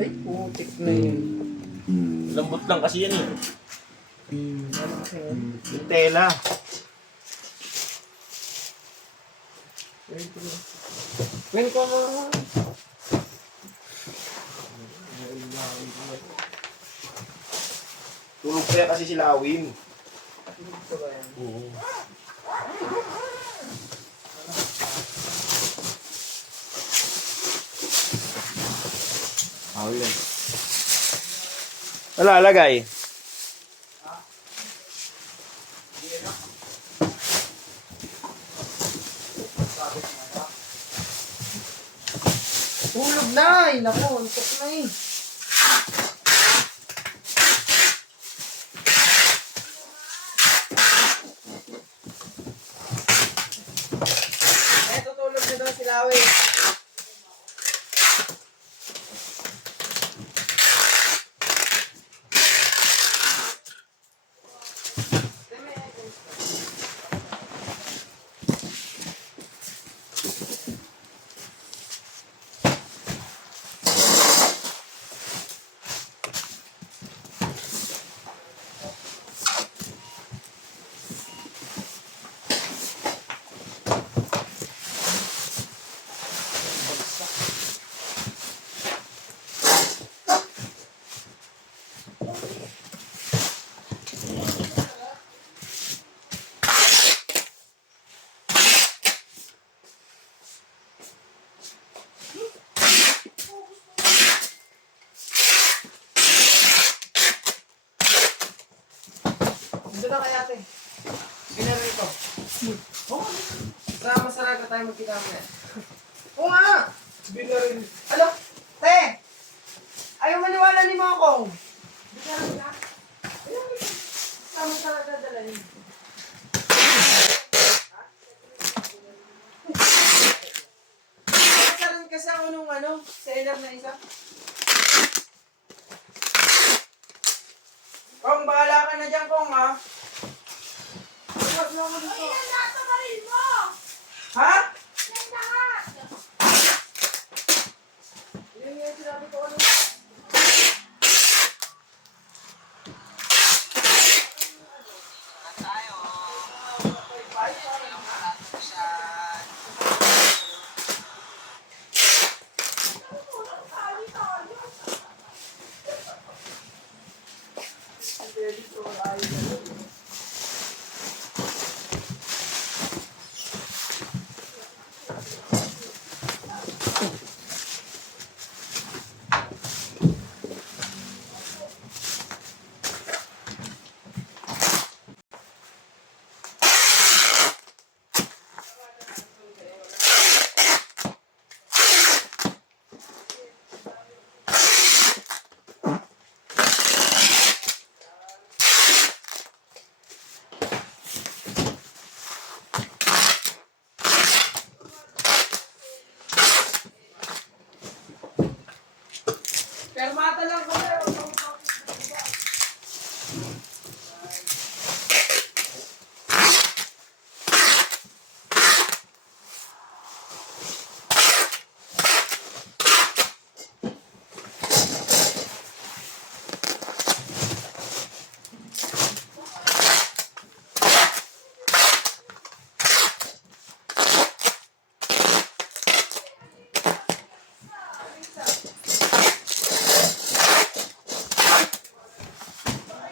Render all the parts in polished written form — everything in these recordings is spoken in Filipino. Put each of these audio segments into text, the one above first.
Ay, putik na yun. Lambot lang kasi yan eh. Yung tela. Men ko mo. Tulog kaya kasi sila Awim. Oo. Awim. Wala, lagay. Tulog na! Ay, naku, antok na eh. Eh, tutulog na daw si Lawi. Dito na kaya ate. Pinaro ito. Oh, sama sarap na tayo magkita mo yan. Oo nga! Binaril. Alo? Te! Ayaw maniwala ni Mokong. Binaril ka? Ayaw mo. Sama sarap na dalahin. Kasaran ka sa unong seller na isa. Kong, bahala ka na dyan, Kong, ha? Ay, yan nasa baril mo! Ha? Yan na nga! Yan nga yung sinabi ko ano.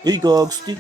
Uy, gagsti.